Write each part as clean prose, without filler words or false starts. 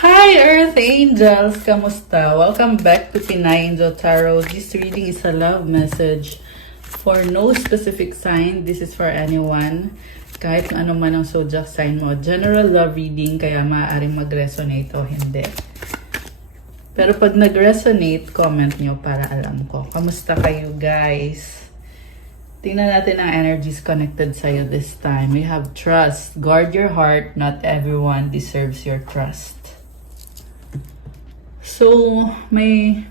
Hi Earth Angels! Kamusta? Welcome back to Pinay Angel Tarot. This reading is a love message for no specific sign. This is for anyone. Kahit ano man ang zodiac sign mo. General love reading, kaya maaaring mag-resonate o hindi. Pero pag nag-resonate, comment nyo para alam ko. Kamusta kayo guys? Tingnan natin ang energies connected sa'yo this time. We have trust. Guard your heart. Not everyone deserves your trust. So, may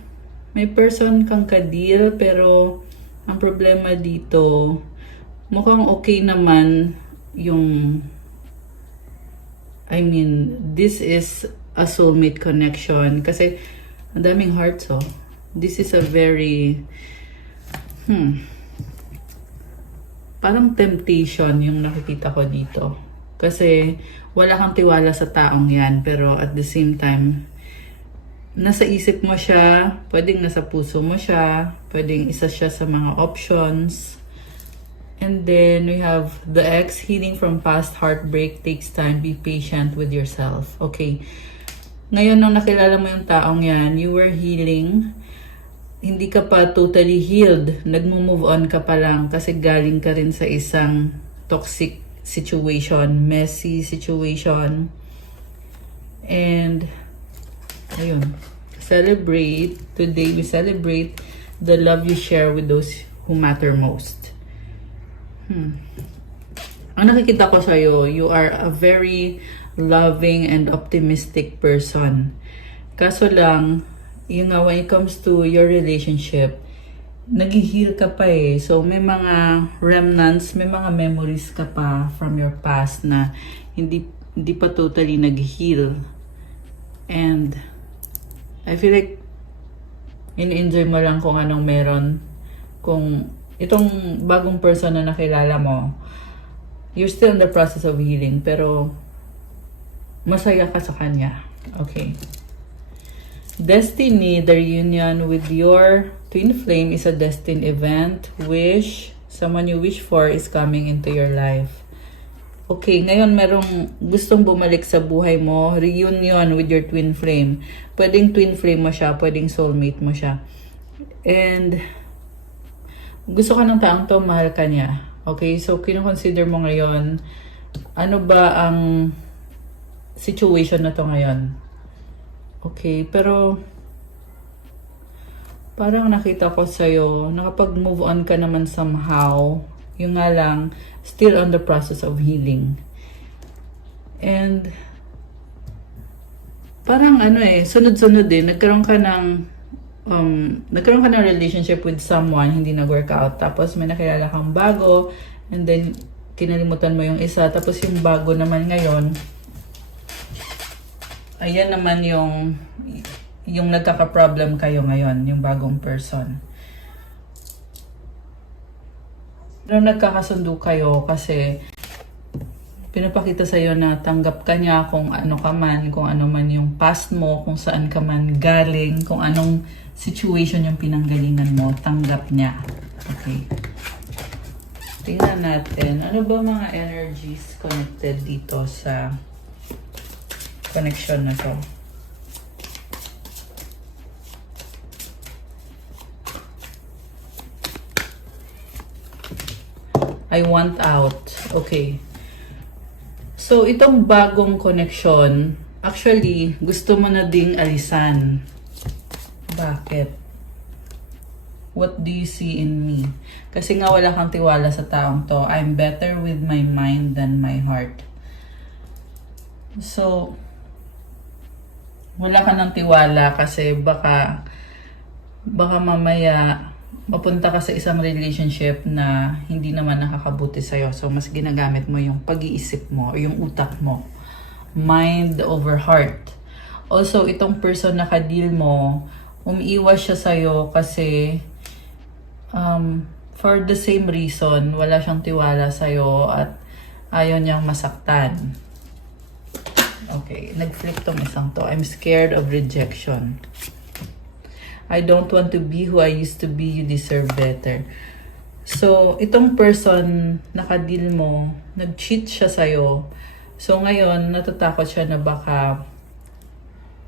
person kang ka-deal, pero ang problema dito, mukhang okay naman yung, this is a soulmate connection. Kasi, ang daming hearts, oh. This is a very, parang temptation yung nakikita ko dito. Kasi, wala kang tiwala sa taong yan, pero at the same time, nasa isip mo siya, pwedeng nasa puso mo siya, pwedeng isa siya sa mga options. And then we have the ex, healing from past heartbreak takes time, be patient with yourself. Okay. Ngayon, nung nakilala mo yung taong yan, you were healing. Hindi ka pa totally healed. Nagmo-move on ka pa lang kasi galing ka rin sa isang toxic situation, messy situation. And ayun, celebrate. Today we celebrate the love you share with those who matter most. Ang nakikita ko sa'yo, you are a very loving and optimistic person. Kaso lang, yung nga, when it comes to your relationship, nag-heal ka pa eh. So may mga remnants, may mga memories ka pa from your past na hindi pa totally nag-heal. And I feel like in-enjoy mo lang kung anong meron. Kung itong bagong person na nakilala mo, you're still in the process of healing, pero masaya ka sa kanya. Okay. Destiny, the reunion with your twin flame is a destined event. Wish, someone you wish for is coming into your life. Okay, ngayon merong gustong bumalik sa buhay mo, reunion with your twin flame. Pwedeng twin flame mo siya, pwedeng soulmate mo siya. And gusto ka ng taong to, mahal ka niya. Okay, so kino-consider mo ngayon, ano ba ang situation na to ngayon? Okay, pero parang nakita ko sa'yo, nakapag-move on ka naman somehow. Yung nga lang, still on the process of healing. And parang sunod-sunod din. Nagkaroon ka ng relationship with someone, hindi nag-work out. Tapos may nakilala kang bago, and then kinalimutan mo yung isa. Tapos yung bago naman ngayon, ayan naman yung nagkaka-problem kayo ngayon, yung bagong person. Pero nagkakasundo kayo kasi pinapakita sa'yo na tanggap ka niya kung ano ka man, kung ano man yung past mo, kung saan ka man galing, kung anong situation yung pinanggalingan mo, tanggap niya. Okay. Tingnan natin, ano ba mga energies connected dito sa connection na to? I want out. Okay. So, itong bagong connection, actually, gusto mo na ding alisan. Bakit? What do you see in me? Kasi nga wala kang tiwala sa taong to. I'm better with my mind than my heart. So, wala ka ng tiwala kasi baka mamaya mapunta ka sa isang relationship na hindi naman nakakabuti sa'yo. So, mas ginagamit mo yung pag-iisip mo o yung utak mo. Mind over heart. Also, itong person na ka-deal mo, umiiwas siya sa'yo kasi for the same reason, wala siyang tiwala sa'yo at ayaw niyang masaktan. Okay, nag-flip tong isang to. I'm scared of rejection. I don't want to be who I used to be. You deserve better. So, itong person na ka-deal mo, nag-cheat siya sa'yo. So, ngayon, natatakot siya na baka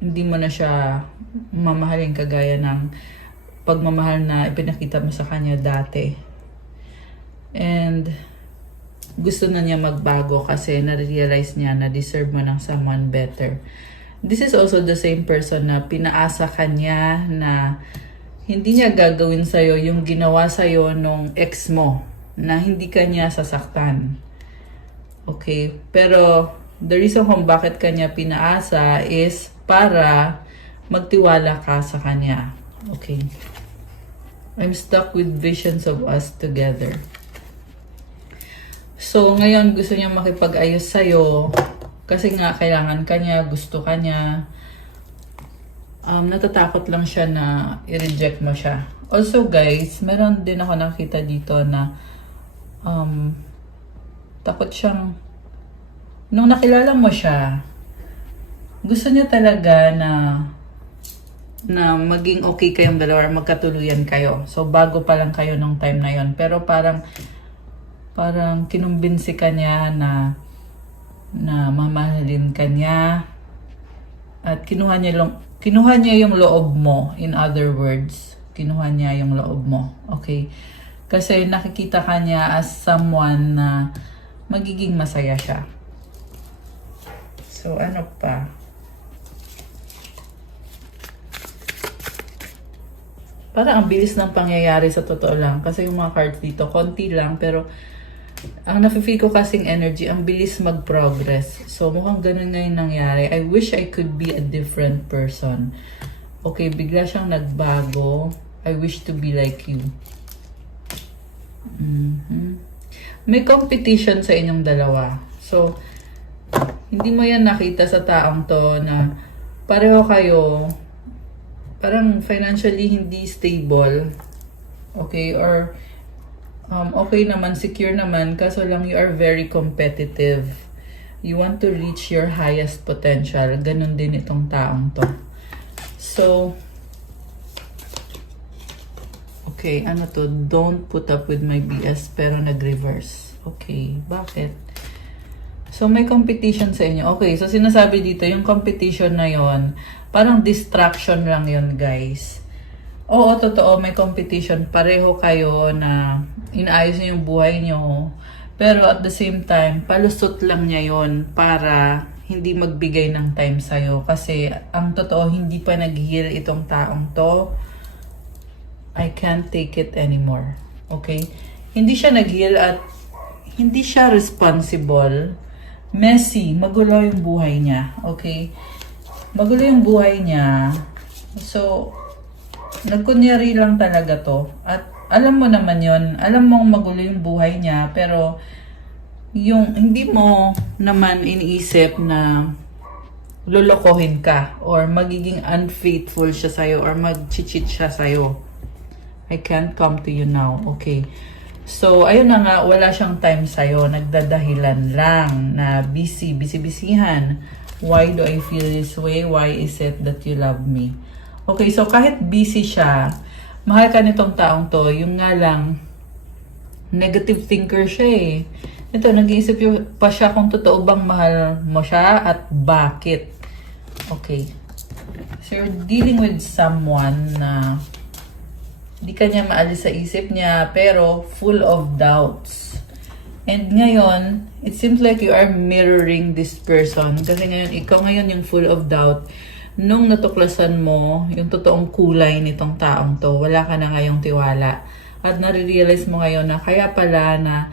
hindi mo na siya mamahalin kagaya ng pagmamahal na ipinakita mo sa kanya dati. And gusto na niya magbago kasi na-realize niya na deserve mo ng someone better. This is also the same person na pinaasa kanya na hindi niya gagawin sa'yo yung ginawa sa'yo nung ex mo, na hindi ka niya sasaktan. Okay? Pero the reason kung bakit kanya pinaasa is para magtiwala ka sa kanya. Okay? I'm stuck with visions of us together. So, ngayon gusto niya makipag-ayos sa'yo kasi nga kailangan kanya, gusto kanya. Natatakot lang siya na i-reject mo siya. Also guys, meron din ako nakita dito na takot siyang nung nakilala mo siya, gusto niya talaga na maging okay kayong dalawa or magkatuluyan kayo. So bago pa lang kayo nung time na yon, pero parang kinumbinsi ka niya na mamahalin ka niya at kinuha niya yung loob mo. In other words, kinuha niya yung loob mo. Okay? Kasi nakikita ka niya as someone na magiging masaya siya. So, ano pa? Parang ang bilis ng pangyayari sa totoo lang. Kasi yung mga cards dito, konti lang. Pero, ang nafe-feel ko kasing energy, ang bilis mag-progress. So, mukhang ganun nga yung nangyari. I wish I could be a different person. Okay, bigla siyang nagbago. I wish to be like you. May competition sa inyong dalawa. So, hindi mo yan nakita sa taong to na pareho kayo parang financially hindi stable. Okay? Or okay naman, secure naman, kaso lang you are very competitive. You want to reach your highest potential. Ganon din itong taong to. So, okay, ano to? Don't put up with my BS, pero nag-reverse. Okay, bakit? So, may competition sa inyo. Okay, so sinasabi dito, yung competition na yon parang distraction lang yon guys. Oo, totoo, may competition. Pareho kayo na inaayos niyo yung buhay niyo. Pero at the same time, palusot lang niya yon para hindi magbigay ng time sa'yo. Kasi ang totoo, hindi pa nag-heal itong taong to. I can't take it anymore. Okay? Hindi siya nag-heal at hindi siya responsible. Messy. Magulo yung buhay niya. Okay? Magulo yung buhay niya. So, nagkunyari lang talaga to. At alam mo naman yon, alam mong magulo yung buhay niya, pero yung hindi mo naman iniisip na lolokohin ka or magiging unfaithful siya sa'yo or mag-cheat siya sa'yo. I can't come to you now. Okay. So, ayun na nga, wala siyang time sa'yo. Nagdadahilan lang na busy-busyhan. Why do I feel this way? Why is it that you love me? Okay, so kahit busy siya, mahal ka nitong taong to, yung nga lang, negative thinker siya eh. Ito, nag-iisip pa siya kung totoo bang mahal mo siya at bakit. Okay. So, you're dealing with someone na di ka niya maalis sa isip niya, pero full of doubts. And ngayon, it seems like you are mirroring this person. Kasi ngayon, ikaw ngayon yung full of doubt. Nung natuklasan mo yung totoong kulay nitong taong to, wala ka na ngayong tiwala. At nare-realize mo ngayon na kaya pala na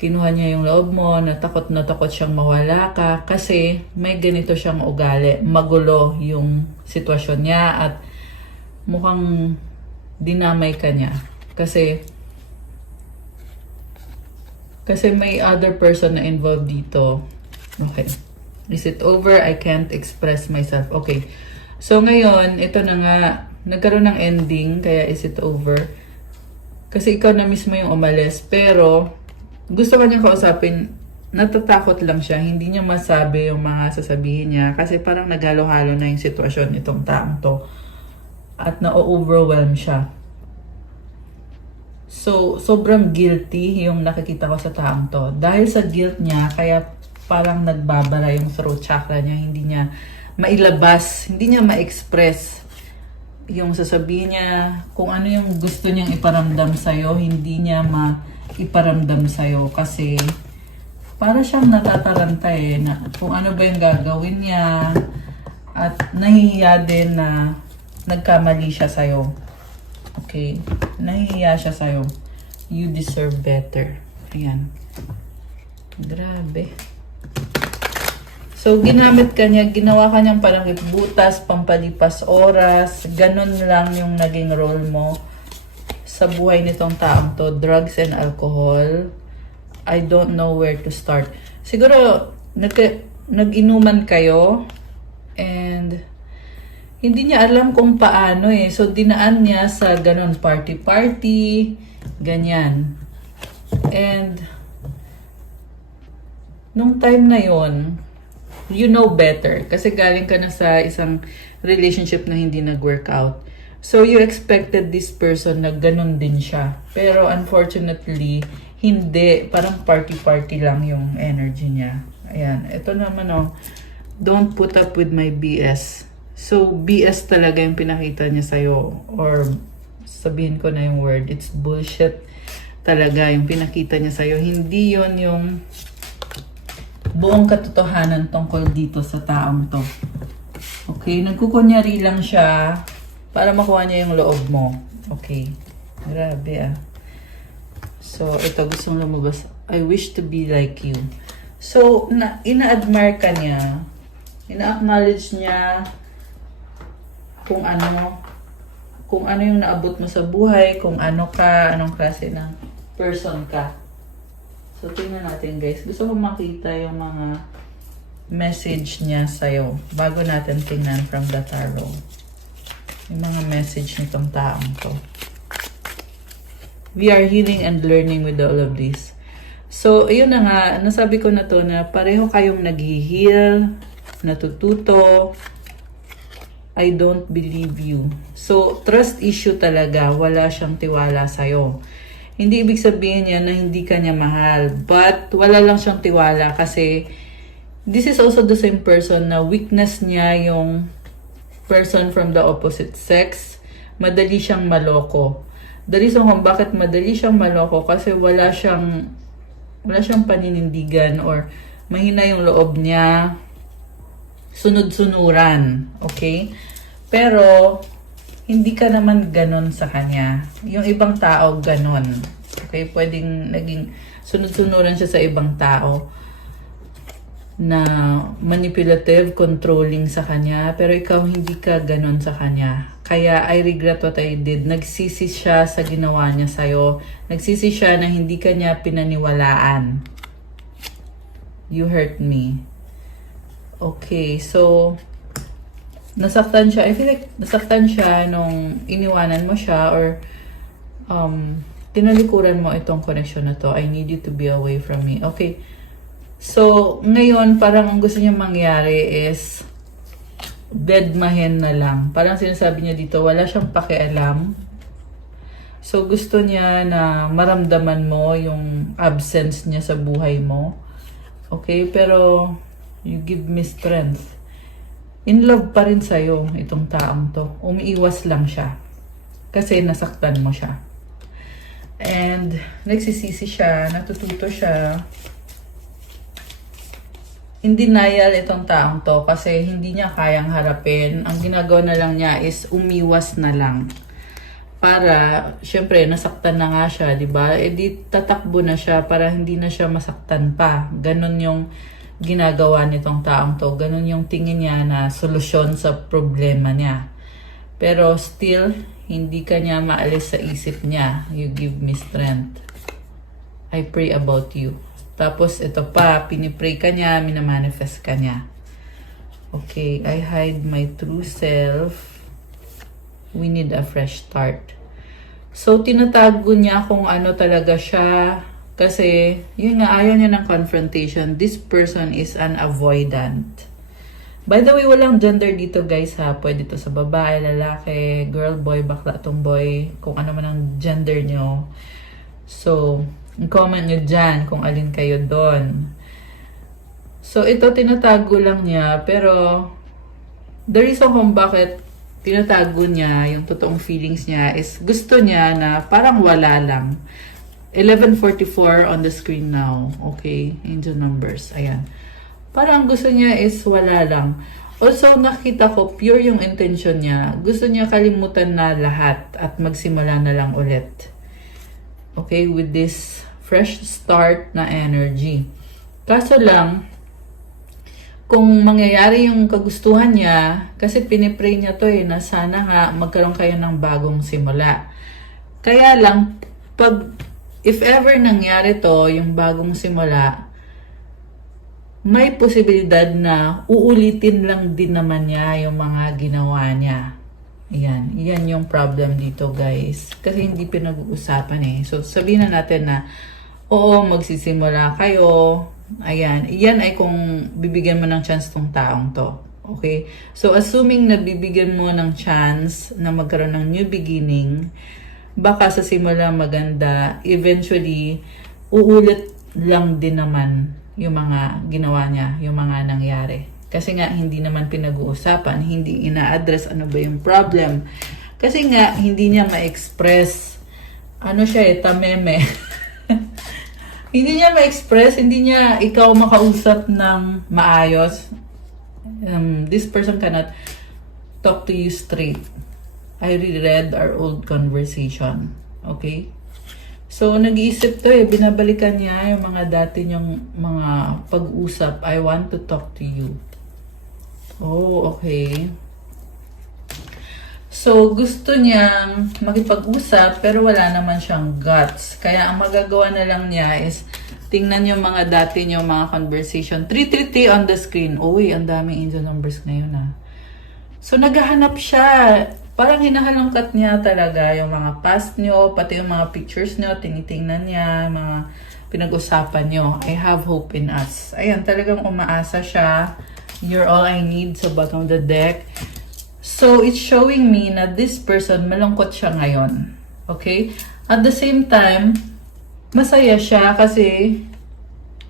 kinuha niya yung loob mo, na takot siyang mawala ka. Kasi may ganito siyang ugali. Magulo yung sitwasyon niya at mukhang dinamay ka niya. Kasi may other person na involved dito. Okay. Is it over? I can't express myself. Okay. So ngayon, ito na nga, nagkaroon ng ending, kaya is it over? Kasi ikaw na mismo yung umalis, pero gusto ka niyang kausapin, natatakot lang siya, hindi niya masabi yung mga sasabihin niya, kasi parang naghalo-halo na yung sitwasyon nitong taong to. At na-overwhelm siya. So, sobrang guilty yung nakikita ko sa taong to. Dahil sa guilt niya, kaya parang nagbabara yung throat chakra niya, hindi niya mailabas, hindi niya ma-express yung sasabihin niya, kung ano yung gusto niyang iparamdam sa'yo, hindi niya maiparamdam sa'yo kasi para siyang natataranta na kung ano ba yung gagawin niya at nahihiya din na nagkamali siya sa'yo. Okay? Nahihiya siya sa'yo. You deserve better. Ayan. Grabe. So, ginamit ka niya, ginawa ka niyang parang butas, pampalipas oras. Ganon lang yung naging role mo sa buhay nitong taong to. Drugs and alcohol. I don't know where to start. Siguro, nag-inuman kayo and hindi niya alam kung paano So, dinaan niya sa ganon party-party, ganyan. And, nung time na yon, you know better. Kasi galing ka na sa isang relationship na hindi nag-work out. So, you expected this person na ganon din siya. Pero, unfortunately, hindi. Parang party-party lang yung energy niya. Ayan. Ito naman don't put up with my BS. So, BS talaga yung pinakita niya sa'yo. Or, sabihin ko na yung word. It's bullshit talaga yung pinakita niya sa'yo. Hindi yon yung buong katotohanan tungkol dito sa taong to. Okay? Nagkukunyari lang siya para makuha niya yung loob mo. Okay? Grabe So, ito gustong lumabas. I wish to be like you. So, ina-admire ka niya. Ina-acknowledge niya kung ano yung naabot mo sa buhay, kung ano ka, anong klase ng person ka. So, tingnan natin guys. Gusto ko makita yung mga message niya sa'yo bago natin tingnan from the tarot. Yung mga message nitong taong to. We are healing and learning with all of this. So, ayun na nga. Nasabi ko na to na pareho kayong nag-heal, natututo. I don't believe you. So, trust issue talaga. Wala siyang tiwala sa'yo. Hindi ibig sabihin niya na hindi ka niya mahal. But, wala lang siyang tiwala kasi this is also the same person na weakness niya yung person from the opposite sex. Madali siyang maloko. The reason kung bakit madali siyang maloko kasi wala siyang paninindigan or mahina yung loob niya. Sunod-sunuran. Okay? Pero, hindi ka naman ganon sa kanya. Yung ibang tao ganon. Okay? Pwedeng naging sunod-sunuran siya sa ibang tao na manipulative, controlling sa kanya. Pero ikaw hindi ka ganon sa kanya. Kaya I regret what I did. Nagsisi siya sa ginawa niya sa'yo. Nagsisi siya na hindi ka niya pinaniwalaan. You hurt me. Okay, so nasaktan siya. I feel like nasaktan siya nung iniwanan mo siya or tinalikuran mo itong connection na to. I need you to be away from me. Okay. So, ngayon, parang ang gusto niya mangyari is bedmahin na lang. Parang sinasabi niya dito, wala siyang pakialam. So, gusto niya na maramdaman mo yung absence niya sa buhay mo. Okay? Pero, you give me strength. In love pa rin sa'yo itong taong to. Umiiwas lang siya. Kasi nasaktan mo siya. And, nagsisisi siya, natututo siya. In denial itong taong to kasi hindi niya kayang harapin. Ang ginagawa na lang niya is umiwas na lang. Para, syempre, nasaktan na nga siya, di ba? E di tatakbo na siya para hindi na siya masaktan pa. Ganon yung ginagawa nitong taong to. Ganon yung tingin niya na solusyon sa problema niya. Pero still, hindi ka niya maalis sa isip niya. You give me strength. I pray about you. Tapos, ito pa, pinipray ka niya, minamanifest ka niya. Okay, I hide my true self. We need a fresh start. So, tinatago niya kung ano talaga siya. Kasi, yun nga, ayaw niya ng confrontation. This person is an avoidant. By the way, walang gender dito guys ha. Pwede to sa babae, lalaki, girl, boy, bakla, tomboy. Kung ano man ang gender nyo. So, comment nyo dyan kung alin kayo doon. So, ito tinatago lang niya, pero the reason kung bakit tinatago niya yung totoong feelings niya is gusto niya na parang wala lang. 11:44 on the screen now. Okay, angel numbers. Ayan. Parang gusto niya is wala lang. Also, nakita ko pure yung intention niya. Gusto niya kalimutan na lahat at magsimula na lang ulit. Okay, with this fresh start na energy. Kaso lang, kung mangyayari yung kagustuhan niya, kasi pinipray niya to na sana nga magkaroon kayo ng bagong simula. Kaya lang, if ever nangyari to, yung bagong simula, may posibilidad na uulitin lang din naman niya yung mga ginawa niya. Ayan, yan yung problem dito guys. Kasi hindi pinag-uusapan So sabihin na natin na, oo, magsisimula kayo. Ayan, yan ay kung bibigyan mo ng chance tong taong to. Okay? So assuming na bibigyan mo ng chance na magkaroon ng new beginning, baka sa simula maganda, eventually, uulit lang din naman yung mga ginawa niya, yung mga nangyari. Kasi nga, hindi naman pinag-uusapan, hindi ina-address ano ba yung problem. Kasi nga, hindi niya ma-express. Ano siya tameme. Hindi niya ma-express, hindi niya ikaw makausap ng maayos. This person cannot talk to you straight. I reread our old conversation. Okay? So, nag-iisip to binabalikan niya yung mga dati niyang mga pag-usap. I want to talk to you. Oh, okay. So, gusto niyang makipag-usap pero wala naman siyang guts. Kaya ang magagawa na lang niya is tingnan yung mga dati niyong mga conversation. 333 on the screen. Uy, ang daming angel numbers ngayon So, naghahanap siya. Parang hinahalangkat niya talaga yung mga past nyo, pati yung mga pictures nyo, tinitingnan niya, mga pinag-usapan nyo. I have hope in us. Ayan, talagang umaasa siya. You're all I need sa bottom of the deck. So, it's showing me na this person, malungkot siya ngayon. Okay? At the same time, masaya siya kasi,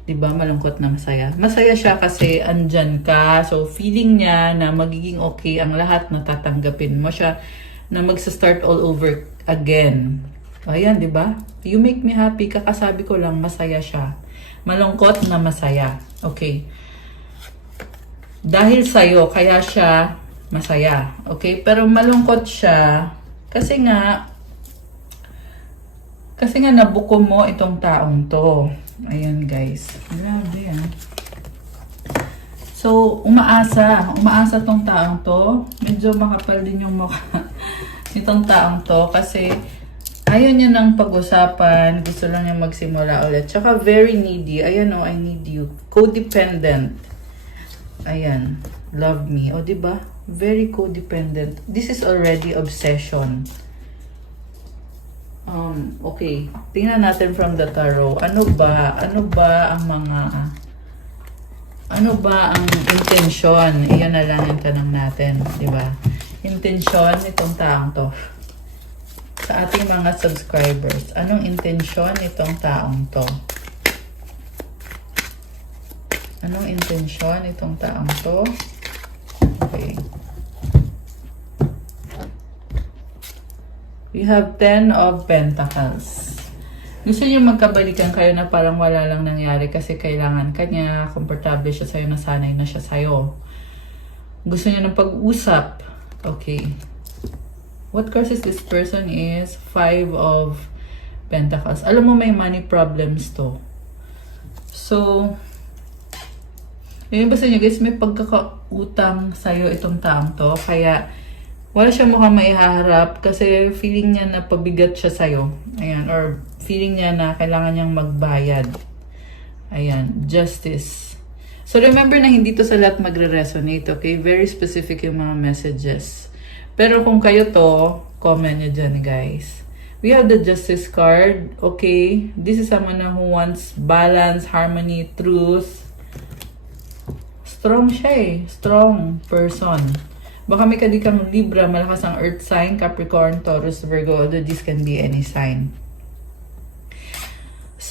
diba, malungkot na masaya. Masaya siya kasi andyan ka. So, feeling niya na magiging okay ang lahat na tatanggapin mo siya na magsa-start all over again. Ayan, diba? You make me happy. Kakasabi ko lang, masaya siya. Malungkot na masaya. Okay. Dahil sa'yo, kaya siya masaya. Okay? Pero malungkot siya kasi nga nabuko mo itong taong to. Ayan guys. Grabe So, umaasa tong taong to. Medyo makapal din yung mukha nitong taong to kasi ayaw niya ng pag-usapan. Gusto lang niya magsimula ulit. Tsaka very needy. Ayan I need you. Codependent. Ayan. Love me. O, diba? Very codependent. This is already obsession. Okay. Tingnan natin from the tarot. Ano ba ang intention? Iyan na lang yung tanong natin, di ba? Intention itong taong to. Sa ating mga subscribers, anong intention itong taong to? Anong intention itong taong to? Okay. We have 10 of Pentacles. Gusto niyo magkabalikan kayo na parang wala lang nangyari kasi kailangan kanya, komportable siya sa'yo, nasanay na siya sa'yo. Gusto niya ng pag-usap. Okay. What causes this person is 5 of Pentacles. Alam mo may money problems to. So, yung basta niyo guys, may pagkakautang sa'yo itong taong to. Kaya, wala siya mukhang maihaharap kasi feeling niya na pabigat siya sa'yo. Ayan. Or feeling niya na kailangan niyang magbayad. Ayan. Justice. So, remember na hindi to sa lahat magre-resonate. Okay? Very specific yung mga messages. Pero kung kayo to, comment nyo dyan guys. We have the Justice card. Okay? This is someone who wants balance, harmony, truth. Strong siya Strong person. Baka may kadikang Libra, malakas ang Earth sign, Capricorn, Taurus, Virgo, although this can be any sign.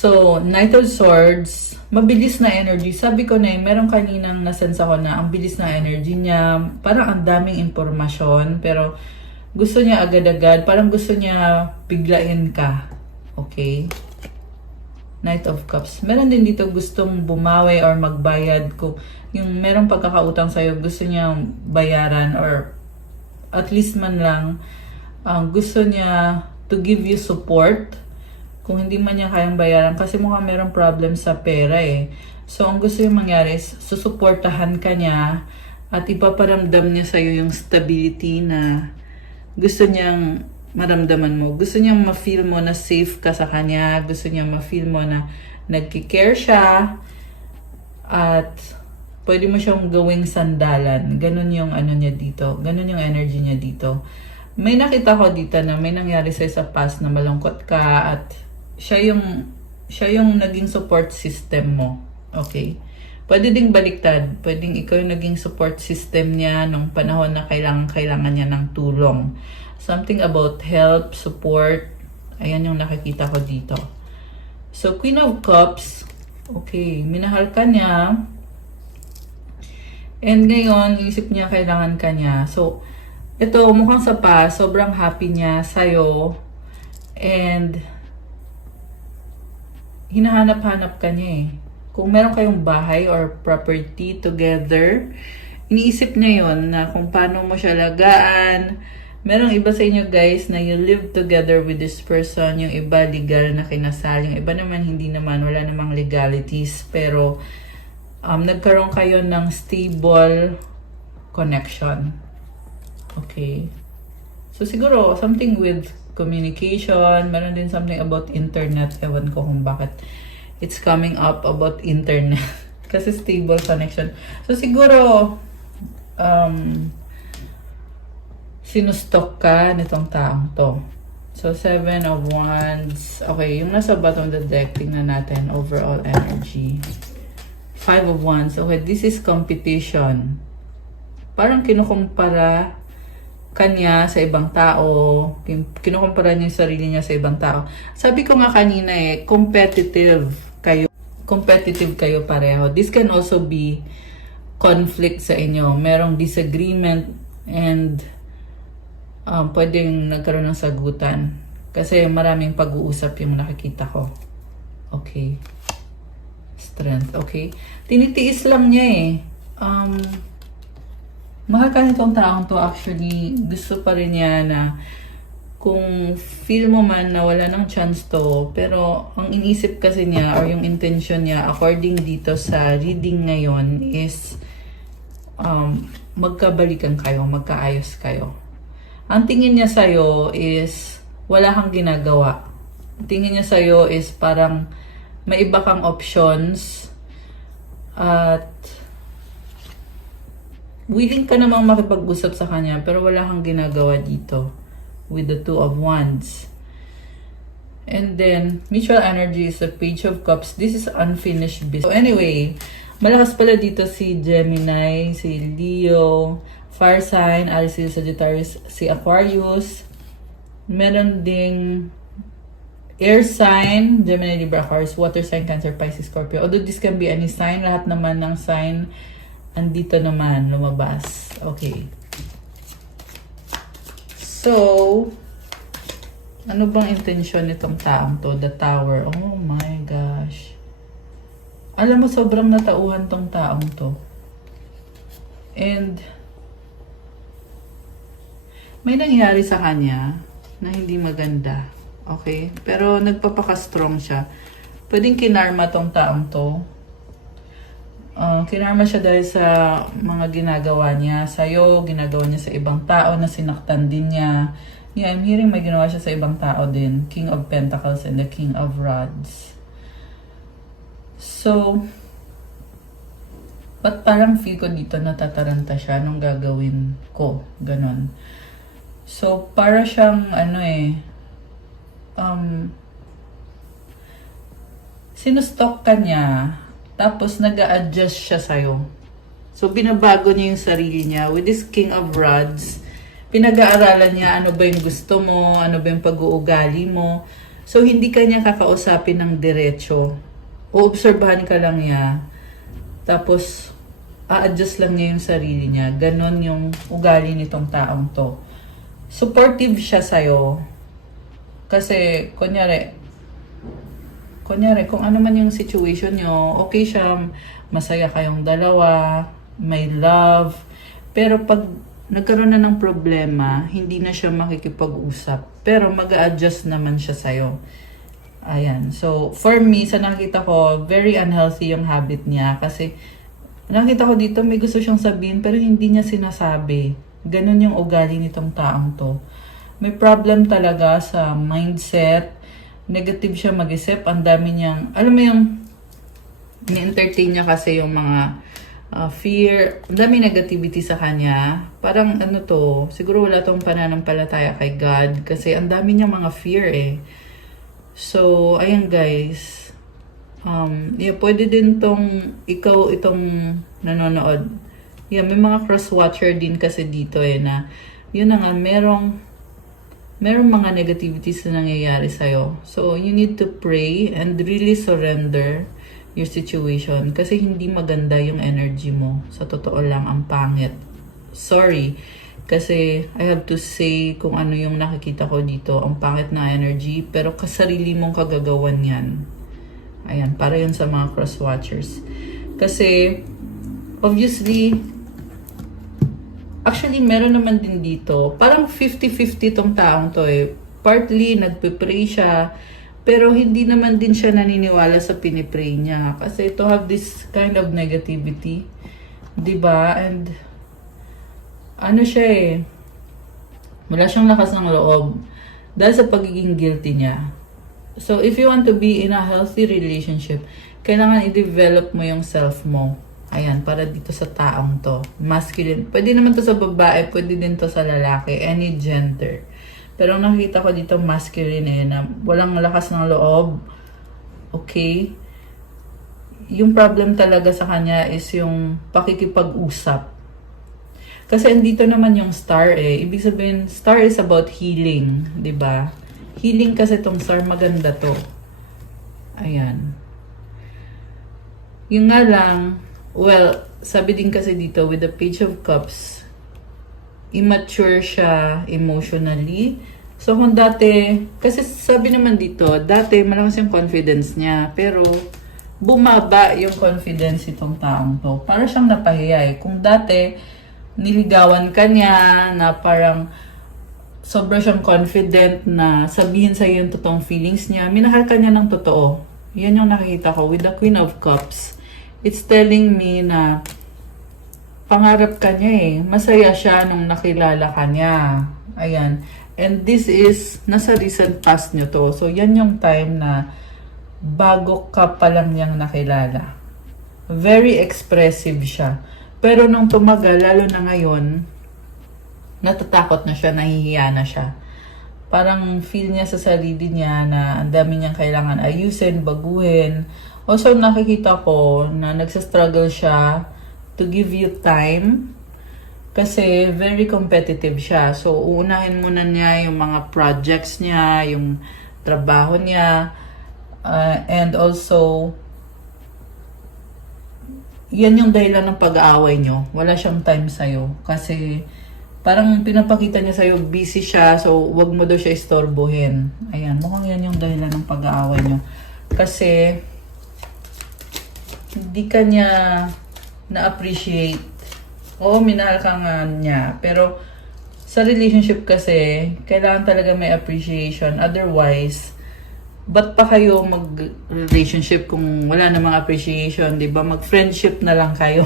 So, Knight of Swords, mabilis na energy. Sabi ko na meron kaninang nasense ako na ang bilis na energy niya. Parang ang daming impormasyon, pero gusto niya agad-agad. Parang gusto niya biglain ka. Okay? Knight of Cups. Meron din dito gustong bumawi or magbayad ko. Yung merong pagkakautang sa'yo, gusto niya bayaran or at least man lang gusto niya to give you support kung hindi man niya kayang bayaran kasi mukhang merong problem sa pera eh. So, ang gusto yung mangyari is susuportahan ka niya at ipaparamdam niya sa'yo yung stability na gusto niyang maramdaman mo. Gusto niyang ma-feel mo na safe ka sa kanya. Gusto niyang ma-feel mo na nagki-care siya at pwede mo siyang gawing sandalan. Ganun yung ano niya dito. Ganun yung energy niya dito. May nakita ko dito na may nangyari sa past na malungkot ka at siya yung naging support system mo. Okay? Pwede ding baliktad. Pwedeng ikaw yung naging support system niya nung panahon na kailangan niya ng tulong. Something about help, support. Ayan yung nakikita ko dito. So, Queen of Cups. Okay, minahal ka niya. And ngayon, isip niya kailangan ka niya. So, ito, mukhang sa past, sobrang happy niya sa'yo. And, hinahanap-hanap ka niya eh. Kung meron kayong bahay or property together, iniisip niya yon na kung paano mo siya lagaan. Merong iba sa inyo guys na you live together with this person. Yung iba legal na kinasal. Yung iba naman hindi naman. Wala namang legalities. Pero, nagkaroon kayo ng stable connection. Okay. So, siguro, something with communication. Meron din something about internet. Ewan ko kung bakit it's coming up about internet. Kasi stable connection. So, siguro, sinustok ka nitong taong to. So, 7 of Wands. Okay, yung nasa bottom of the deck, tingnan natin. Overall energy. 5 of Wands. Okay, this is competition. Parang kinukumpara kanya sa ibang tao. Kinukumpara niya yung sarili niya sa ibang tao. Sabi ko nga kanina competitive kayo. Competitive kayo pareho. This can also be conflict sa inyo. Merong disagreement and pwedeng nagkaroon ng sagutan. Kasi maraming pag-uusap yung nakikita ko. Okay. Strength. Okay. Tinitiis lang niya eh. Mahal ka nitong taong to actually. Gusto pa rin niya na kung feel mo man na wala ng chance to, pero ang inisip kasi niya or yung intention niya according dito sa reading ngayon is magkabalikan kayo, magkaayos kayo. Ang tingin niya sa'yo is wala kang ginagawa. Ang tingin niya sa'yo is parang may iba kang options at willing ka namang makipag-usap sa kanya pero wala kang ginagawa dito with the 2 of Wands. And then, mutual energy is the Page of Cups. This is unfinished business. So anyway, malakas pala dito si Gemini, si Leo, Fire sign, Aries, Sagittarius, si Aquarius. Meron ding air sign, Gemini, Libra, Aquarius, water sign, Cancer, Pisces, Scorpio. Although this can be any sign, lahat naman ng sign andito naman lumabas. Okay. So, ano bang intensyon nitong taong to? The Tower. Oh my gosh. Alam mo, sobrang natauhan tong taong to. And may nangyari sa kanya na hindi maganda. Okay? Pero nagpapaka-strong siya. Pwedeng kinarma tong taong to. Kinarma siya dahil sa mga ginagawa niya sa'yo, ginagawa niya sa ibang tao na sinaktan din niya. Yeah, I'm hearing may ginawa siya sa ibang tao din. King of Pentacles and the King of Rods. So, ba't parang feel ko dito natataranta siya nung gagawin ko? Ganon. So, para siyang, sinustok ka niya, tapos nag-a-adjust siya sa'yo. So, binabago niya yung sarili niya. With this King of Rods, pinag-aaralan niya ano ba yung gusto mo, ano ba yung pag-uugali mo. So, hindi ka niya kakausapin ng diretso. Uobserbahan ka lang niya. Tapos, a-adjust lang niya yung sarili niya. Ganon yung ugali nitong taong to. Supportive siya sa'yo. Kasi, kunyari, kung ano man yung situation nyo, okay siya, masaya kayong dalawa, may love. Pero pag nagkaroon na ng problema, hindi na siya makikipag-usap. Pero mag-a-adjust naman siya sa'yo. Ayan. So, for me, sa nakita ko, very unhealthy yung habit niya. Kasi, nakita ko dito, may gusto siyang sabihin, pero hindi niya sinasabi. Ganun yung ugali nitong taong to. May problem talaga sa mindset. Negative siya mag-isip. Ang dami niyang, alam mo yung, ni-entertain niya kasi yung mga fear, ang dami negativity sa kanya. Parang ano to, siguro wala tong pananampalataya kay God kasi ang dami niya mga fear eh. So, ayan guys. Yeah, pwede din tong itong nanonood. Yeah, may mga cross-watcher din kasi dito eh na yun na nga, merong mga negativities na nangyayari sa'yo. So, you need to pray and really surrender your situation kasi hindi maganda yung energy mo. Sa totoo lang, ang pangit. Sorry. Kasi I have to say kung ano yung nakikita ko dito. Ang pangit na energy, pero kasarili mong kagagawan yan. Ayan, para yun sa mga cross-watchers. Kasi, obviously, actually, meron naman din dito. Parang 50-50 tong taong to eh. Partly, nagpe-pray siya. Pero hindi naman din siya naniniwala sa pinipray niya. Kasi to have this kind of negativity. 'Di ba? And ano siya eh. Wala siyang lakas ng loob. Dahil sa pagiging guilty niya. So if you want to be in a healthy relationship, kailangan i-develop mo yung self mo. Ayan, para dito sa taong to. Masculine. Pwede naman to sa babae, pwede din to sa lalaki. Any gender. Pero nakita ko dito masculine eh, na walang lakas ng loob. Okay? Yung problem talaga sa kanya is yung pakikipag-usap. Kasi andito naman yung star eh. Ibig sabihin, star is about healing. 'Di ba? Healing kasi tong star, maganda to. Ayan. Yung nga lang, well, sabi din kasi dito, with the Page of Cups, immature siya emotionally. So, kung dati, kasi sabi naman dito, dati malakas yung confidence niya, pero bumaba yung confidence itong taong to. Para siyang napahiya eh. Kung dati, niligawan ka niya, na parang sobra siyang confident na sabihin sa'yo yung totoong feelings niya, minahal ka niya ng totoo. Yan yung nakikita ko with the Queen of Cups. It's telling me na pangarap ka niya eh. Masaya siya nung nakilala ka niya. Ayan. And this is, nasa recent past nyo to. So, yan yung time na bago ka pa lang niyang nakilala. Very expressive siya. Pero nung tumagal, lalo na ngayon, natatakot na siya, nahihiya na siya. Parang feel niya sa sarili niya na ang dami niyang kailangan ayusin, baguhin. Also, nakikita ko na nagsastruggle siya to give you time kasi very competitive siya. So, uunahin muna niya yung mga projects niya, yung trabaho niya, and also, yan yung dahilan ng pag-aaway nyo. Wala siyang time sa'yo. Kasi, parang pinapakita niya sa'yo, busy siya, so wag mo daw siya istorbohin. Ayan, mukhang yan yung dahilan ng pag-aaway nyo. Kasi, hindi ka niya na-appreciate. Oo, minahal ka nga niya. Pero, sa relationship kasi, kailangan talaga may appreciation. Otherwise, ba't pa kayo mag-relationship kung wala namang appreciation, di ba? Mag-friendship na lang kayo.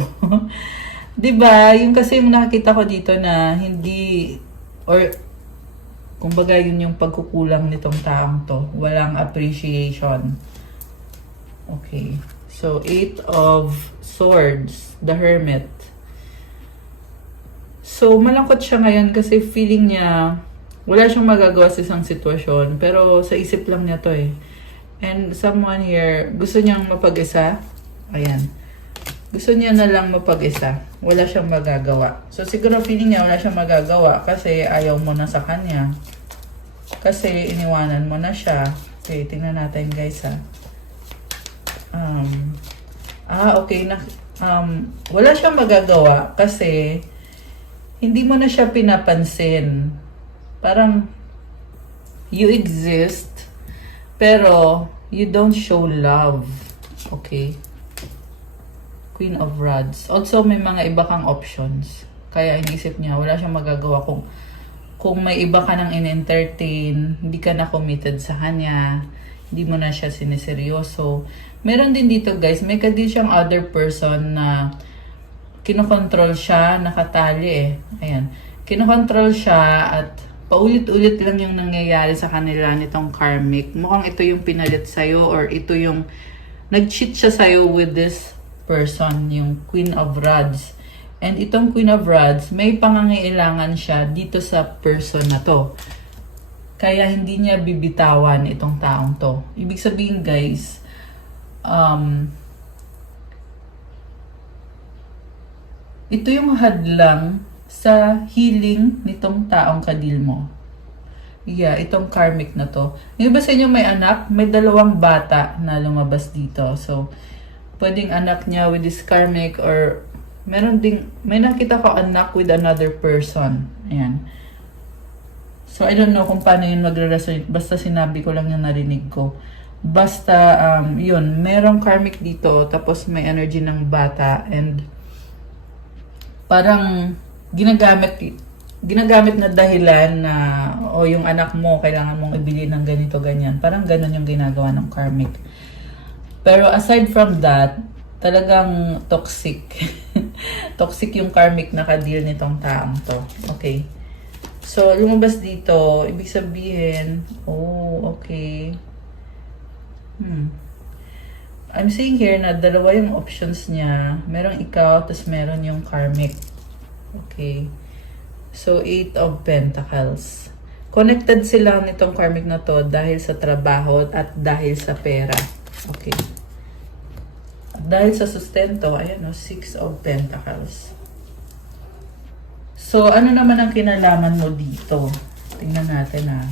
Di ba? Yung kasi yung nakita ko dito na hindi, or, kumbaga yun yung pagkukulang nitong taong to. Walang appreciation. Okay. So, 8 of Swords, the Hermit. So, malungkot siya ngayon kasi feeling niya wala siyang magagawa sa isang sitwasyon. Pero sa isip lang niya to eh. And someone here, gusto niyang mapag-isa. Ayan. Gusto niya na lang mapag-isa. Wala siyang magagawa. So, siguro feeling niya wala siyang magagawa kasi ayaw mo na sa kanya. Kasi iniwanan mo na siya. Okay, tingnan natin guys ha. Okay na. Wala siyang magagawa kasi hindi mo na siya pinapansin. Parang you exist pero you don't show love. Okay? Queen of Rods. Also, may mga iba kang options. Kaya inisip niya, wala siyang magagawa kung may iba ka nang in-entertain, hindi ka na committed sa kanya, hindi mo na siya siniseryoso. Meron din dito guys, may kadil siyang other person na kinokontrol siya, nakatali eh. Ayan. Kinokontrol siya at paulit-ulit lang yung nangyayari sa kanila nitong karmic. Mukhang ito yung pinalit sa'yo or ito yung nag-cheat siya sa'yo with this person, yung Queen of Rods. And itong Queen of Rods, may pangangailangan siya dito sa person na to. Kaya hindi niya bibitawan itong taong to. Ibig sabihin guys, ito yung hadlang sa healing nitong taong kadil mo. Yeah, itong karmic na to. Yung iba sa inyo may anak, may dalawang bata na lumabas dito. So, pwedeng anak niya with this karmic or meron ding, may nakita ko anak with another person. Ayan. So, I don't know kung paano yun magre-resonate. Basta sinabi ko lang yung narinig ko. Basta, yun, merong karmic dito, tapos may energy ng bata, and parang ginagamit na dahilan na, o yung anak mo, kailangan mong ibili ng ganito, ganyan. Parang ganun yung ginagawa ng karmic. Pero aside from that, talagang toxic. Toxic yung karmic na ka-deal nitong taong to. Okay. So, lumabas dito, ibig sabihin, oh, okay. I'm seeing here na dalawa yung options niya. Merong ikaw, tapos meron yung karmic. Okay. So, 8 of Pentacles. Connected sila nitong karmic na to dahil sa trabaho at dahil sa pera. Okay. At dahil sa sustento, ayan o, 6 of Pentacles. So, ano naman ang kinalaman mo dito? Tingnan natin ha.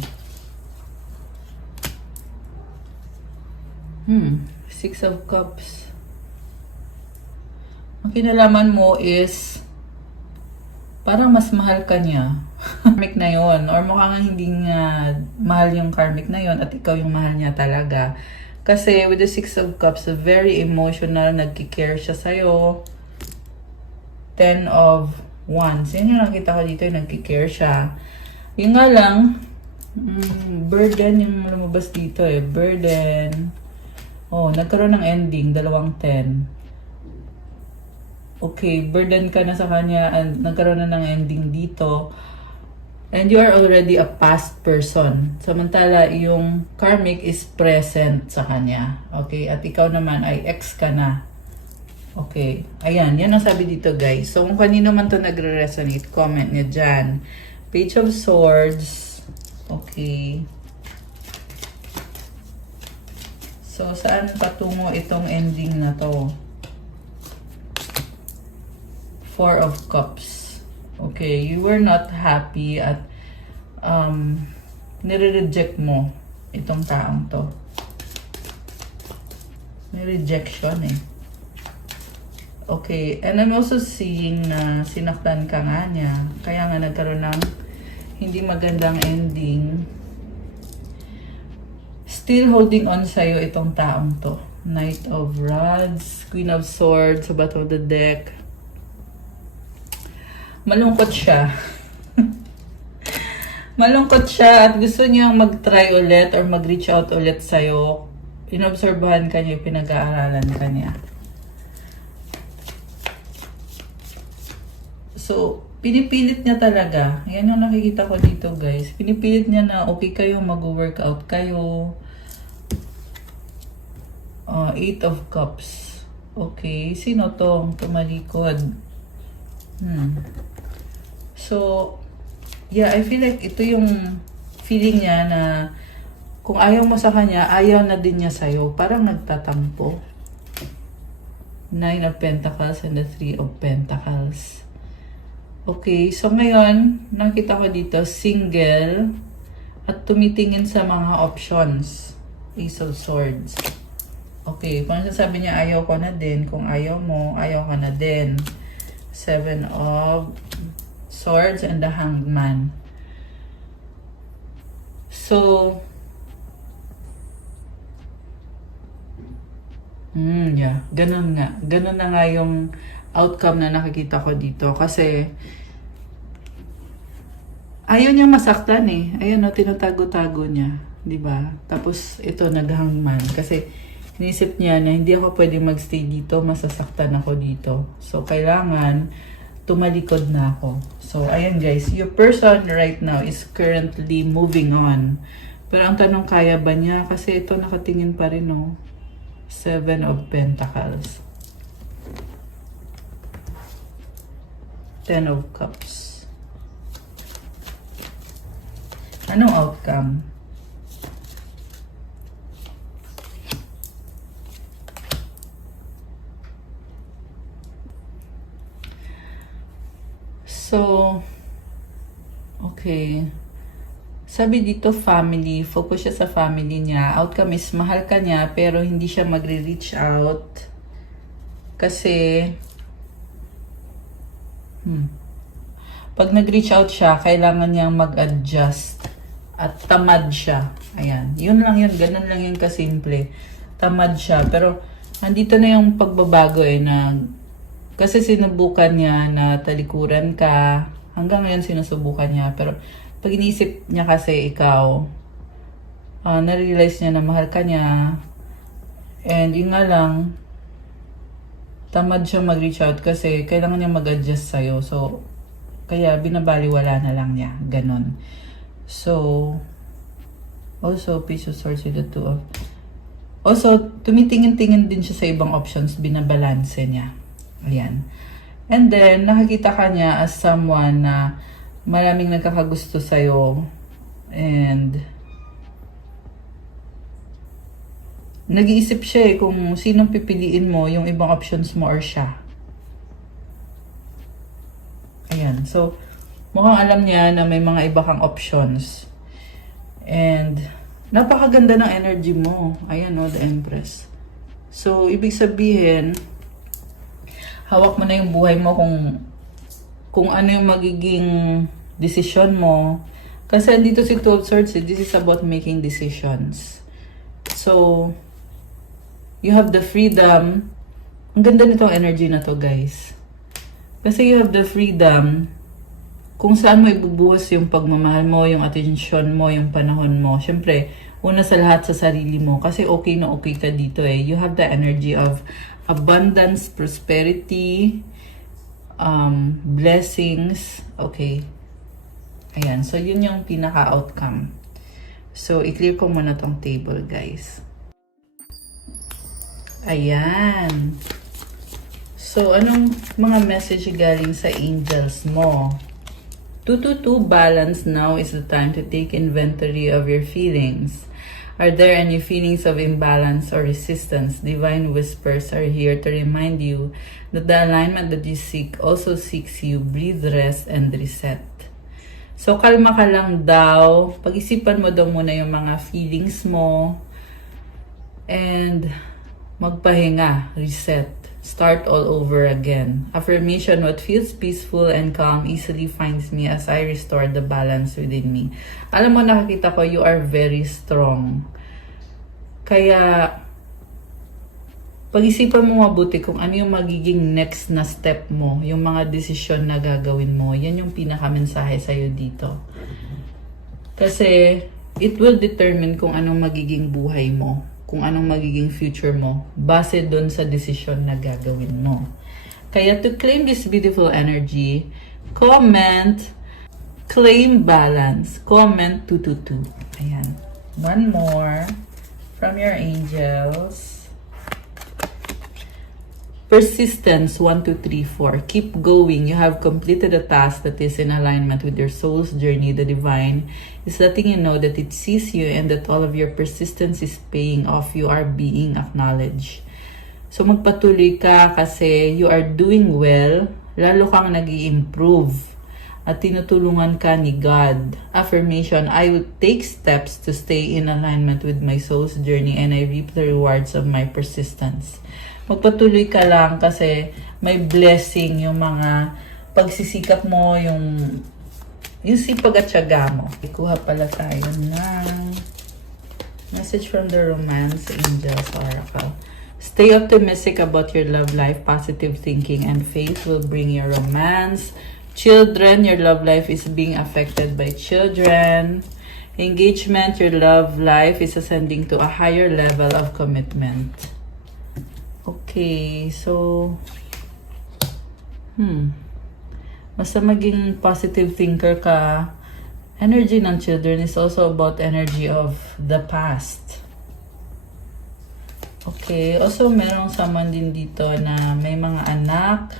6 of Cups. Ang kinalaman mo is parang mas mahal ka niya. Karmic na yon, or mukhang hindi nga mahal yung karmic na yon at ikaw yung mahal niya talaga. Kasi with the 6 of Cups, very emotional, nagki-care siya sa'yo. 10 of Wands. Yan yung nakita ko dito, yung nagki-care siya. Yung nga lang, burden yung lumabas dito eh. Burden. Oh, nagkaroon ng ending, 2-10. Okay, burden ka na sa kanya and nagkaroon na ng ending dito. And you are already a past person. Samantala, yung karmic is present sa kanya. Okay, at ikaw naman ay ex ka na. Okay, ayan, yan ang sabi dito guys. So, kung kanino man to nagre-resonate, comment nyo dyan. Page of Swords. Okay. So, saan patungo itong ending na to? 4 of Cups. Okay, you were not happy at nire-reject mo itong taong to. May rejection eh. Okay, and I'm also seeing na sinaktan ka nga niya. Kaya nga nagkaroon ng hindi magandang ending. Still holding on sa'yo itong taong to. Knight of Rods, Queen of Swords, sa bottom of the deck. Malungkot siya. Malungkot siya at gusto niyang mag-try ulit or mag-reach out ulit sa'yo. Inobserbahan ka niya, pinag-aaralan ka niya. So, pinipilit niya talaga. Yan yung nakikita ko dito guys. Pinipilit niya na okay kayo, mag-workout kayo. 8 of Cups. Okay, sino to? Tumalikod. So, yeah, I feel like ito yung feeling niya na kung ayaw mo sa kanya, ayaw na din niya sa'yo. Parang nagtatampo. 9 of Pentacles and the 3 of Pentacles. Okay, so ngayon, nakita ko dito, single at tumitingin sa mga options. Ace of Swords. Okay, kung sasabi niya ayaw ko na din, kung ayaw mo, ayaw ka na din. Seven of Swords and the Hanged Man. So, yeah, ganun nga. Ganun na nga yung outcome na nakikita ko dito. Kasi, ayaw niyang masaktan eh. Ayun o, tinatago-tago niya. Diba? Tapos, ito, naghangman. Kasi, inisip niya na hindi ako pwede magstay dito, masasaktan ako dito. So, kailangan tumalikod na ako. So, ayan guys, your person right now is currently moving on. Pero ang tanong, kaya ba niya? Kasi ito nakatingin pa rin, no? Seven of Pentacles. Ten of Cups. Anong outcome? So, okay. Sabi dito, family. Focus siya sa family niya. Outcome is, mahal ka niya, pero hindi siya magre-reach out. Kasi, pag nag-reach out siya, kailangan niyang mag-adjust. At tamad siya. Ayan. Yun lang yun. Ganun lang yun kasimple. Tamad siya. Pero, nandito na yung pagbabago eh, na kasi sinubukan niya na talikuran ka. Hanggang ngayon sinusubukan niya. Pero pag iniisip niya kasi ikaw, na-realize niya na mahal ka niya. And yun nga lang, tamad siya mag-reach out kasi kailangan niya mag-adjust sa'yo. So, kaya binabaliwala na lang niya. Ganon. So, also, Page of Swords with the Two of... Also, tumitingin-tingin din siya sa ibang options. Binabalanse niya. Ayan. And then, nakikita ka niya as someone na maraming nagkakagusto sa'yo. And, nag-iisip siya eh kung sinong pipiliin mo, yung ibang options mo or siya. Ayan. So, mukhang alam niya na may mga iba kang options. And, napakaganda ng energy mo. Ayan o, the Empress. So, ibig sabihin, hawak mo na yung buhay mo kung ano yung magiging decision mo. Kasi dito si Two of Swords, this is about making decisions. So, you have the freedom. Ang ganda nitong energy na to, guys. Kasi you have the freedom kung saan mo ibubuhos yung pagmamahal mo, yung attention mo, yung panahon mo. Siyempre, una sa lahat sa sarili mo. Kasi okay na okay ka dito eh. You have the energy of abundance, prosperity, blessings. Okay. Ayan. So, yun yung pinaka-outcome. So, i-clear ko muna tong table, guys. Ayan. So, anong mga message galing sa angels mo? 222 balance. Now is the time to take inventory of your feelings. Are there any feelings of imbalance or resistance? Divine whispers are here to remind you that the alignment that you seek also seeks you. Breathe, rest, and reset. So, kalma ka lang daw. Pag-isipan mo daw muna yung mga feelings mo. And magpahinga, reset. Start all over again. Affirmation, what feels peaceful and calm easily finds me as I restore the balance within me. Alam mo, nakakita ko, you are very strong. Kaya, pag-isipan mo mabuti kung ano yung magiging next na step mo, yung mga desisyon na gagawin mo. Yan yung pinaka-mensahe sa'yo dito. Kasi, it will determine kung anong magiging buhay mo. Kung anong magiging future mo base doon sa desisyon na gagawin mo. Kaya to claim this beautiful energy, comment, claim balance, comment 222. Ayan. One more from your angels. Persistence, 1, 2, 3, 4. Keep going. You have completed a task that is in alignment with your soul's journey. The divine is letting you know that it sees you and that all of your persistence is paying off. You are being acknowledged. So magpatuloy ka kasi you are doing well. Lalo kang nag-i-improve. at tinutulungan ka ni God. Affirmation, I will take steps to stay in alignment with my soul's journey and I reap the rewards of my persistence. Magpatuloy ka lang kasi may blessing yung mga pagsisikap mo, yung sipag at tiyaga mo. Ikuha pala tayo ng message from the Romance Angels Oracle. Stay optimistic about your love life. Positive thinking and faith will bring your romance. Children, your love life is being affected by children. Engagement, your love life is ascending to a higher level of commitment. Okay, so basta maging positive thinker ka. Energy ng children is also about energy of the past. Okay, also merong someone din dito na may mga anak.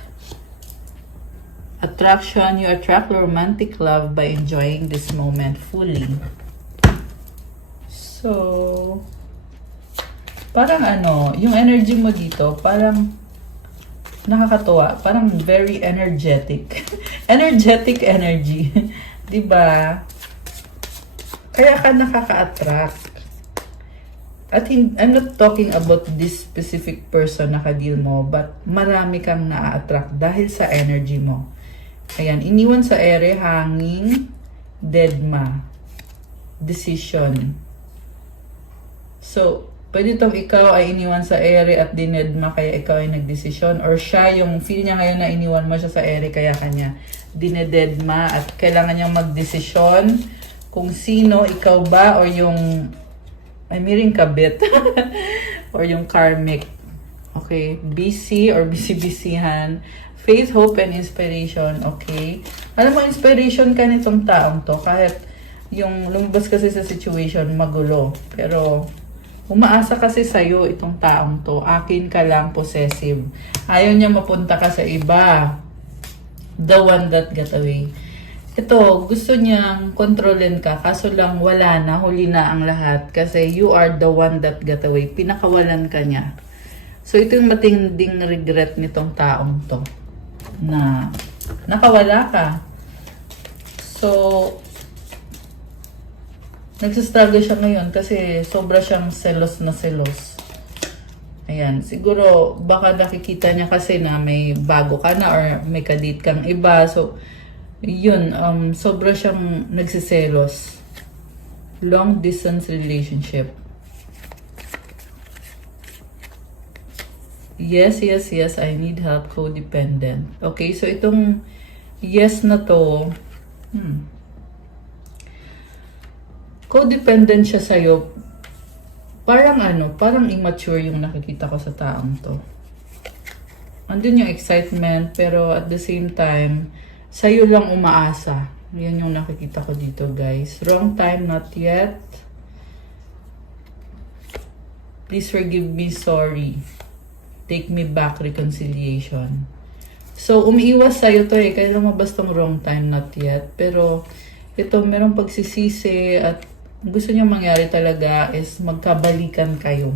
Attraction, you attract romantic love by enjoying this moment fully. So, parang yung energy mo dito, parang nakakatuwa. Parang very energetic. Energetic energy. Diba? Kaya ka nakaka-attract. At I'm not talking about this specific person na ka-deal mo, but marami kang na-attract dahil sa energy mo. Ayan, iniwan sa ere, hanging, deadma, decision. So, pwede itong ikaw ay iniwan sa ere at dinedma kaya ikaw ay nagdesisyon, or siya yung feel niya ngayon na iniwan mo siya sa ere kaya kanya dinededma at kailangan niyang magdesisyon kung sino, ikaw ba or yung ay miring kabit or yung karmic. Okay, busy or busy-busyhan. Faith, hope, and inspiration. Okay. Alam mo, inspiration ka nitong taong to. Kahit yung lumabas kasi sa situation, magulo. Pero, umaasa kasi sa'yo itong taong to. Akin ka lang, possessive. Ayaw niya mapunta ka sa iba. The one that got away. Ito, gusto niyang kontrolin ka. Kaso lang, wala na. Huli na ang lahat. Kasi you are the one that got away. Pinakawalan ka niya. So, ito yung matinding regret nitong taong to. Na nakawala ka. So, nagsistruggle siya ngayon kasi sobra siyang selos na selos. Ayan, siguro baka nakikita niya kasi na may bago ka na or may kadate kang iba. So, yun, sobra siyang nagsiselos. Long distance relationship. Yes, I need help, codependent. Okay, so itong yes na to, codependent siya sa'yo. Parang parang immature yung nakikita ko sa taong to. Andun yung excitement, pero at the same time, sa'yo lang umaasa. Yan yung nakikita ko dito, guys. Wrong time, not yet. Please forgive me, sorry. Take me back, reconciliation. So, umiiwas sa'yo to kaya lumabas tong wrong time, not yet. Pero, ito, merong pagsisisi at gusto niya mangyari talaga is magkabalikan kayo.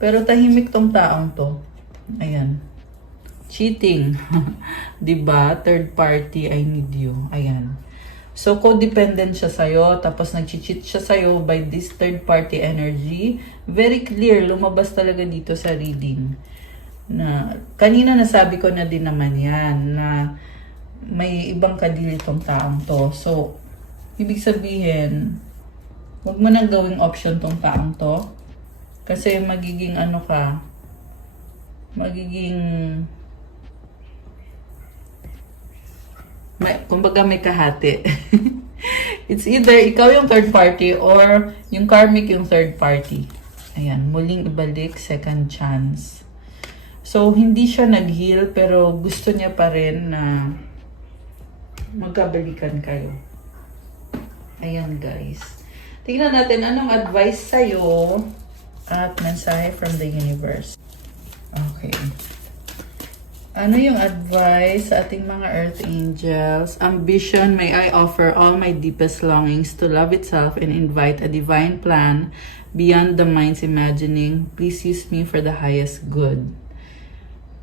Pero tahimik tong taong to. Ayan. Cheating. Diba? Third party, I need you. Ayan. So, codependent siya sa'yo, tapos nag-cheat siya sa'yo by this third-party energy. Very clear, lumabas talaga dito sa reading. Na, kanina nasabi ko na din naman yan, na may ibang kadil itong taong to. So, ibig sabihin, huwag mo nang gawing option tong taong to. Kasi magiging kumbaga may kahati. It's either ikaw yung third party or yung karmic yung third party. Ayan, muling ibalik, second chance. So, hindi siya nag-heal pero gusto niya pa rin na magkabalikan kayo. Ayan, guys. Tingnan natin anong advice sa'yo at mensahe from the universe. Okay. Ano yung advice sa ating mga earth angels? Ambition, may I offer all my deepest longings to love itself and invite a divine plan beyond the mind's imagining. Please use me for the highest good.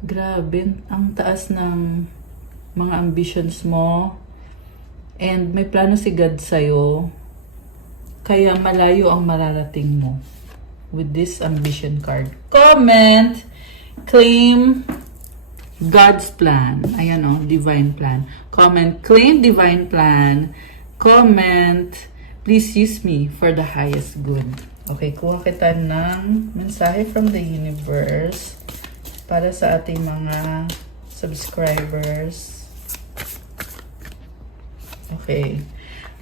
Grabe, ang taas ng mga ambitions mo. And may plano si God sa'yo. Kaya malayo ang mararating mo with this ambition card. Comment, claim God's plan. Ayan o, divine plan. Comment, claim divine plan. Comment, please use me for the highest good. Okay, kuha kita ng mensahe from the universe para sa ating mga subscribers. Okay.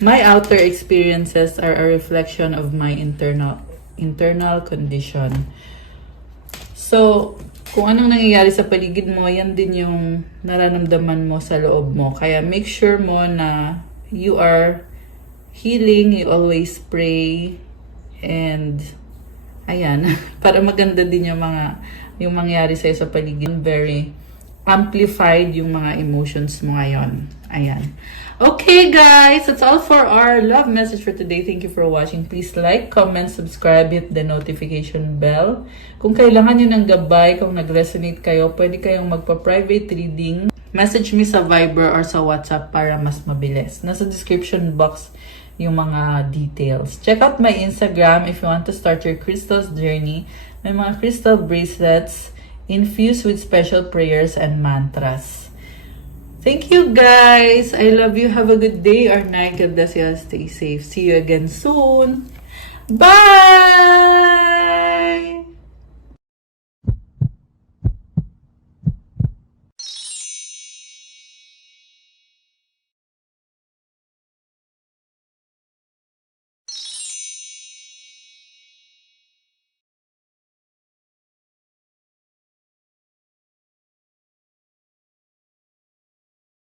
My outer experiences are a reflection of my internal condition. So, kung anong nangyayari sa paligid mo, yan din yung nararamdaman mo sa loob mo. Kaya make sure mo na you are healing, you always pray, and ayan, para maganda din yung mangyari sa'yo sa paligid. Very amplified yung mga emotions mo ngayon. Ayan. Okay, guys, that's all for our love message for today. Thank you for watching. Please like, comment, subscribe, hit the notification bell. Kung kailangan nyo ng gabay, kung nag-resonate kayo, pwede kayong magpa-private reading. Message me sa Viber or sa WhatsApp para mas mabilis. Nasa description box yung mga details. Check out my Instagram if you want to start your crystals journey. May mga crystal bracelets infused with special prayers and mantras. Thank you, guys. I love you. Have a good day or night. God bless you. Stay safe. See you again soon. Bye!